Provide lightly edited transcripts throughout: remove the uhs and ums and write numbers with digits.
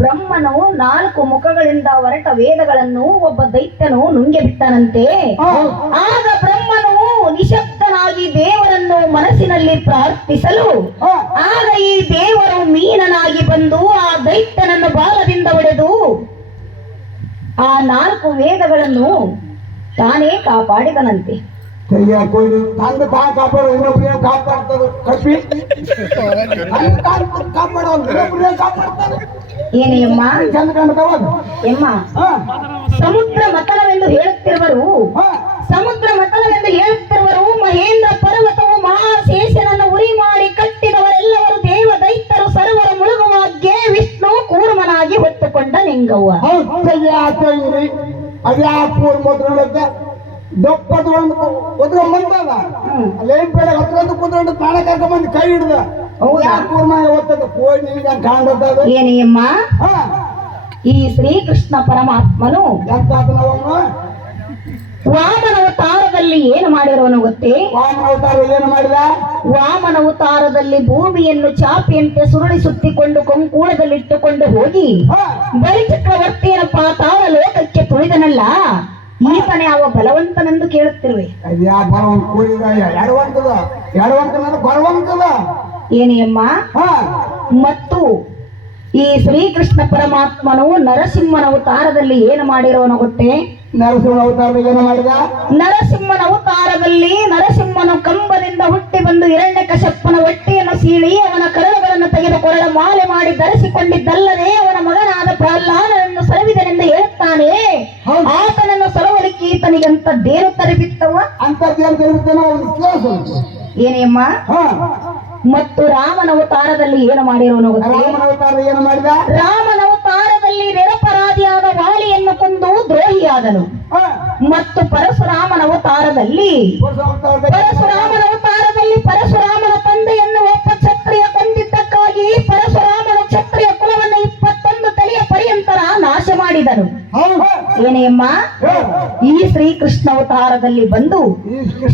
ಬ್ರಹ್ಮನು 4 ಮುಖಗಳಿಂದ ಹೊರಟ ವೇದಗಳನ್ನು ಒಬ್ಬ ದೈತ್ಯನು ನುಂಗಿ ಬಿಟ್ಟನಂತೆ. ಆಗ ಬ್ರಹ್ಮನು ನಿಶಬ್ದನಾಗಿ ದೇವರನ್ನು ಮನಸ್ಸಿನಲ್ಲಿ ಪ್ರಾರ್ಥಿಸಲು ಆಗ ಈ ದೇವರು ಮೀನನಾಗಿ ಬಂದು ಆ ದೈತ್ಯನನ್ನು ಬಾಲದಿಂದ ಹೊಡೆದು ಆ 4 ವೇದಗಳನ್ನು ತಾನೇ ಕಾಪಾಡಿದನಂತೆ. ಏನೆಯಮ್ಮ ಎಮ್ಮ ಸಮುದ್ರ ಮತನವೆಂದು ಹೇಳುತ್ತಿರುವರು ಮಹೇಂದ್ರ ಪರ್ವತವು ಮಹಾಶೇಷನನ್ನು ಉರಿ ಮಾಡಿ ಕಟ್ಟಿದವರೆಲ್ಲವರು ದೇವ ದೈತ್ಯರು ಸರ್ವರ ಮುಳುಗುವಾಗೆ ವಿಷ್ಣು ಕೂರ್ಮನಾಗಿ ಹೊತ್ತುಕೊಂಡ ನಿಂಗವ್ವ. ದಪ್ಪದ ಕುತ್ಕೊಂಡ್ ಅಲ್ಲೇನ್ ಬೇಡ ಹೊತ್ಕೊಂಡು ಕುತ್ಕೊಂಡು ಪ್ರಾಣ ಕರ್ಕೊಂಡ್ ಕೈ ಹಿಡ್ದ ಕೂರ್ಮಾಗ ಓದ್ತದ ಕೋಳಿ ನಿನ್ಗೆ ಕಾಣದ. ಏನೆಯಮ್ಮ ಈ ಶ್ರೀಕೃಷ್ಣ ಪರಮಾತ್ಮನು ವಾಮನವತಾರದಲ್ಲಿ ಏನು ಮಾಡಿರೋನು ಗೊತ್ತೇ? ಏನು ಮಾಡಿದ? ವಾಮನವತಾರದಲ್ಲಿ ಭೂಮಿಯನ್ನು ಚಾಪಿಯಂತೆ ಸುರುಳಿ ಸುತ್ತಿಕೊಂಡು ಕಂಕೂಳದಲ್ಲಿಟ್ಟುಕೊಂಡು ಹೋಗಿ ಬಲಿಚಕ್ರವರ್ತಿಯನ್ನು ಪಾತಾಳ ಲೋಕಕ್ಕೆ ತುಳಿದನಲ್ಲ, ಈತನೇ ಅವ ಬಲವಂತನೆಂದು ಕೇಳುತ್ತಿರುವೆ. ಏನೆಯಮ್ಮ ಮತ್ತು ಈ ಶ್ರೀಕೃಷ್ಣ ಪರಮಾತ್ಮನು ನರಸಿಂಹನ ಅವತಾರದಲ್ಲಿ ಏನು ಮಾಡಿರೋನು ಗೊತ್ತೇ? ನರಸಿಂಹನ ಅವತಾರದಲ್ಲಿ ನರಸಿಂಹನು ಕಂಬದಿಂದ ಹುಟ್ಟಿ ಬಂದು ಹಿರಣ್ಯಕಶ್ಯಪನ ಹೊಟ್ಟೆಯನ್ನು ಸೀಳಿ ಅವನ ಕರಳುಗಳನ್ನು ತೆಗೆದು ಕೊರಳ ಮಾಲೆ ಮಾಡಿ ಧರಿಸಿಕೊಂಡಿದ್ದಲ್ಲದೆ ಅವನ ಮಗನಾದ ಪ್ರಹ್ಲಾದನನ್ನು ಸಲವಿದನೆಂದು ಹೇಳುತ್ತಾನೆ. ಆತನನ್ನು ಸಲವಲಿಕ್ಕೆ ಈತನಿಗಂತದ್ದೇನು ತರಬಿತ್ತವ ಏನೇಮ್ಮ? ಮತ್ತು ರಾಮನ ಅವತಾರದಲ್ಲಿ ಏನು ಮಾಡಿರೋನು ಗೊತ್ತೇ? ರಾಮನ ಅವತಾರದಲ್ಲಿ ನಿರಪರಾಧಿಯಾದ ವಾಲಿಯನ್ನು ಕೊಂದು ದ್ರೋಹಿಯಾದನು. ಮತ್ತು ಪರಶುರಾಮನ ಅವತಾರದಲ್ಲಿ ಪರಶುರಾಮನ ತಂದೆಯನ್ನು ಒಬ್ಬ ಕ್ಷತ್ರಿಯ ಕೊಂದಿದ್ದಕ್ಕಾಗಿ ಪರಶುರಾಮನ ಕ್ಷತ್ರಿಯ ಕುಲವನ್ನು 21 ತಲೆಯ ಪರ್ಯಂತರ ನಾಶ ಮಾಡಿದನು. ಏನೇಮ್ಮ? ಈ ಶ್ರೀಕೃಷ್ಣ ಅವತಾರದಲ್ಲಿ ಬಂದು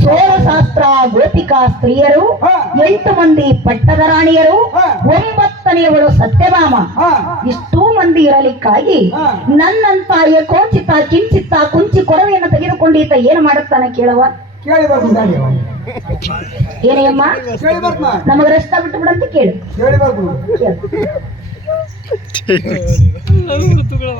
16 ಗೋಪಿಕಾ ಸ್ತ್ರೀಯರು, 8 ಮಂದಿ ಪಟ್ಟದ ರಾಣಿಯರು, 9ನೆಯವಳು ಸತ್ಯಭಾಮ, ಇಷ್ಟೂ ಮಂದಿ ಇರಲಿಕ್ಕಾಗಿ ನನ್ನಂತ ಕೋಚಿತ ಕಿಂಚಿತ್ತ ಕುಂಚಿ ಕೊರವೆಯನ್ನು ತೆಗೆದುಕೊಂಡೀತ ಏನು ಮಾಡುತ್ತಾನೆ ಕೇಳವ? ಏನೇಮ್ಮ? ನಮಗ ರಸ್ತ ಬಿಟ್ಟು ಬಿಡಂತ ಕೇಳು.